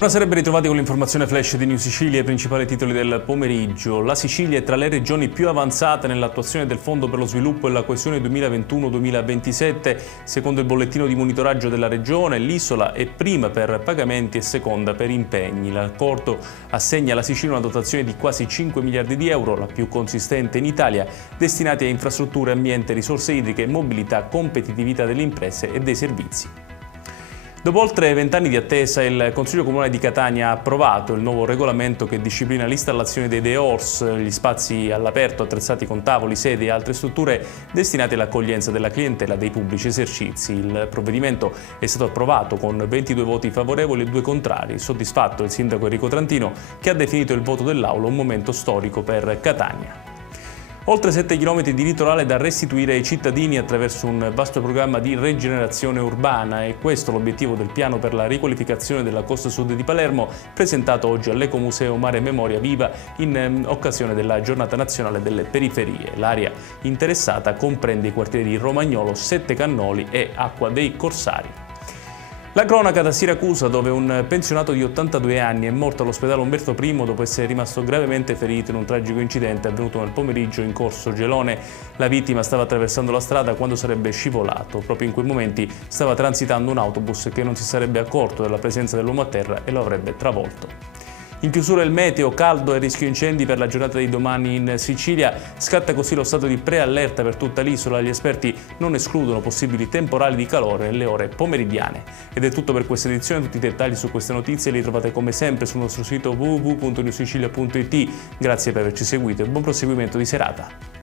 Buonasera e ben ritrovati con l'informazione flash di New Sicilia, i principali titoli del pomeriggio. La Sicilia è tra le regioni più avanzate nell'attuazione del Fondo per lo Sviluppo e la Coesione 2021-2027. Secondo il bollettino di monitoraggio della regione, l'isola è prima per pagamenti e seconda per impegni. L'accordo assegna alla Sicilia una dotazione di quasi 5 miliardi di euro, la più consistente in Italia, destinati a infrastrutture, ambiente, risorse idriche, mobilità, competitività delle imprese e dei servizi. Dopo oltre 20 anni di attesa, il Consiglio Comunale di Catania ha approvato il nuovo regolamento che disciplina l'installazione dei dehors, gli spazi all'aperto attrezzati con tavoli, sedie e altre strutture destinate all'accoglienza della clientela dei pubblici esercizi. Il provvedimento è stato approvato con 22 voti favorevoli e 2 contrari. Soddisfatto il sindaco Enrico Trantino, che ha definito il voto dell'Aula un momento storico per Catania. Oltre 7 km di litorale da restituire ai cittadini attraverso un vasto programma di rigenerazione urbana, e questo l'obiettivo del piano per la riqualificazione della costa sud di Palermo, presentato oggi all'Ecomuseo Mare e Memoria Viva in occasione della Giornata Nazionale delle Periferie. L'area interessata comprende i quartieri di Romagnolo, Sette Cannoli e Acqua dei Corsari. La cronaca da Siracusa, dove un pensionato di 82 anni è morto all'ospedale Umberto I dopo essere rimasto gravemente ferito in un tragico incidente avvenuto nel pomeriggio in corso Gelone. La vittima stava attraversando la strada quando sarebbe scivolato. Proprio in quei momenti stava transitando un autobus che non si sarebbe accorto della presenza dell'uomo a terra e lo avrebbe travolto. In chiusura il meteo, caldo e rischio incendi per la giornata di domani in Sicilia. Scatta così lo stato di preallerta per tutta l'isola. Gli esperti non escludono possibili temporali di calore nelle ore pomeridiane. Ed è tutto per questa edizione. Tutti i dettagli su queste notizie li trovate come sempre sul nostro sito www.newsicilia.it. Grazie per averci seguito e buon proseguimento di serata.